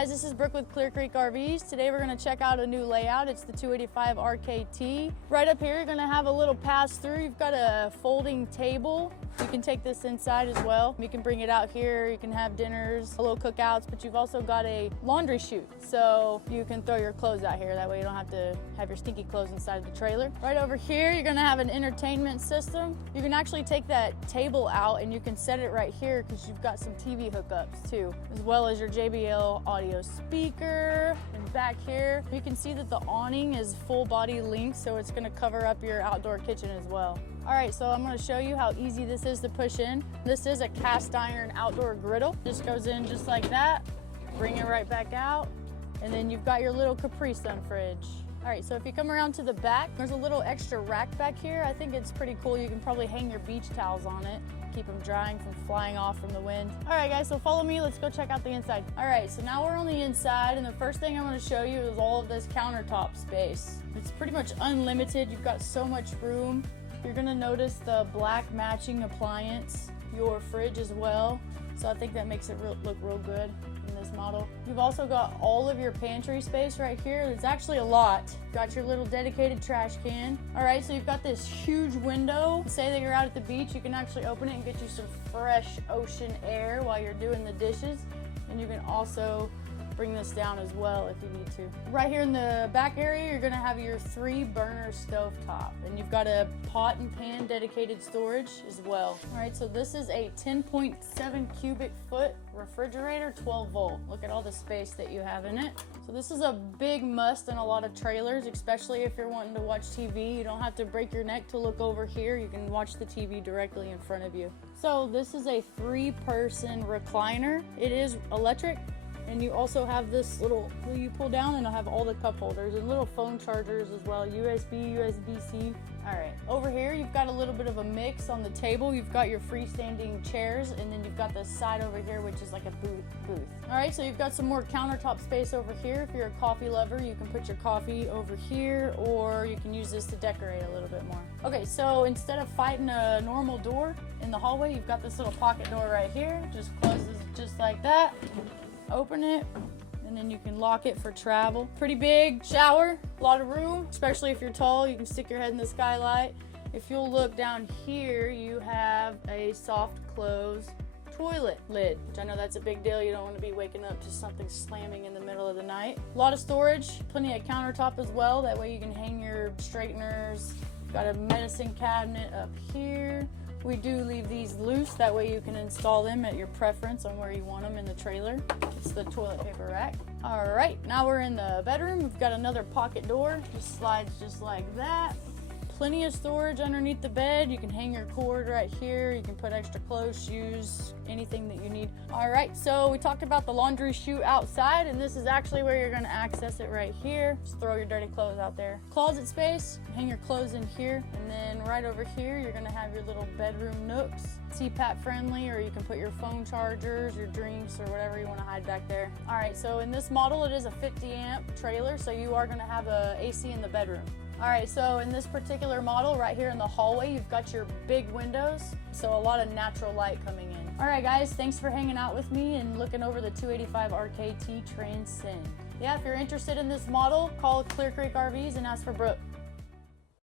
guys, this is Brooke with Clear Creek RVs. Today we're going to check out a new layout. It's the 285RKT. Right up here you're going to have a little pass through. You've got a folding table. You can take this inside as well. You can bring it out here. You can have dinners, little cookouts, but you've also got a laundry chute. So you can throw your clothes out here. That way you don't have to have your stinky clothes inside of the trailer. Right over here, you're gonna have an entertainment system. You can actually take that table out and you can set it right here because you've got some TV hookups too, as well as your JBL audio speaker. And back here, you can see that the awning is full body length, so it's gonna cover up your outdoor kitchen as well. All right, so I'm gonna show you how easy this is to push in. This is a cast iron outdoor griddle. Just goes in just like that, bring it right back out, and then you've got your little Capri Sun fridge. All right, so if you come around to the back, there's a little extra rack back here. I think it's pretty cool. You can probably hang your beach towels on it, keep them drying from flying off from the wind. All right, guys, so follow me. Let's go check out the inside. All right, so now we're on the inside, and the first thing I'm gonna show you is all of this countertop space. It's pretty much unlimited. You've got so much room. You're gonna notice the black matching appliance, your fridge as well. So I think that makes it look real good in this model. You've also got all of your pantry space right here. There's actually a lot. Got your little dedicated trash can. All right, so you've got this huge window. Say that you're out at the beach, you can actually open it and get you some fresh ocean air while you're doing the dishes. And you can also bring this down as well if you need to. Right here in the back area, you're gonna have your 3-burner stove top, and you've got a pot and pan dedicated storage as well. All right, so this is a 10.7 cubic foot refrigerator, 12 volt. Look at all the space that you have in it. So this is a big must in a lot of trailers, especially if you're wanting to watch TV. You don't have to break your neck to look over here. You can watch the TV directly in front of you. So this is a 3-person recliner. It is electric. And you also have this little, you pull down and it'll have all the cup holders and little phone chargers as well, USB, USB-C. All right, over here you've got a little bit of a mix on the table. You've got your freestanding chairs, and then you've got this side over here, which is like a booth. All right, so you've got some more countertop space over here. If you're a coffee lover, you can put your coffee over here, or you can use this to decorate a little bit more. Okay, so instead of fighting a normal door in the hallway, you've got this little pocket door right here. Just closes just like that. Open it, and then you can lock it for travel. Pretty big shower, a lot of room, especially if you're tall. You can stick your head in the skylight. If you'll look down here, you have a soft close toilet lid, which I know that's a big deal. You don't want to be waking up to something slamming in the middle of the night. A lot of storage, plenty of countertop as well. That way you can hang your straighteners. Got a medicine cabinet up here. We do leave these loose, that way you can install them at your preference on where you want them in the trailer. It's the toilet paper rack. All right, now we're in the bedroom. We've got another pocket door, just slides just like that. Plenty of storage underneath the bed. You can hang your cord right here. You can put extra clothes, shoes, anything that you need. All right, so we talked about the laundry chute outside, and this is actually where you're gonna access it right here. Just throw your dirty clothes out there. Closet space, hang your clothes in here, and then right over here, you're gonna have your little bedroom nooks. CPAP friendly, or you can put your phone chargers, your drinks, or whatever you wanna hide back there. All right, so in this model, it is a 50 amp trailer, so you are gonna have a AC in the bedroom. All right, so in this particular model right here in the hallway, you've got your big windows, so a lot of natural light coming in. All right, guys, thanks for hanging out with me and looking over the 285RKT Transcend. Yeah, if you're interested in this model, call Clear Creek RVs and ask for Brooke.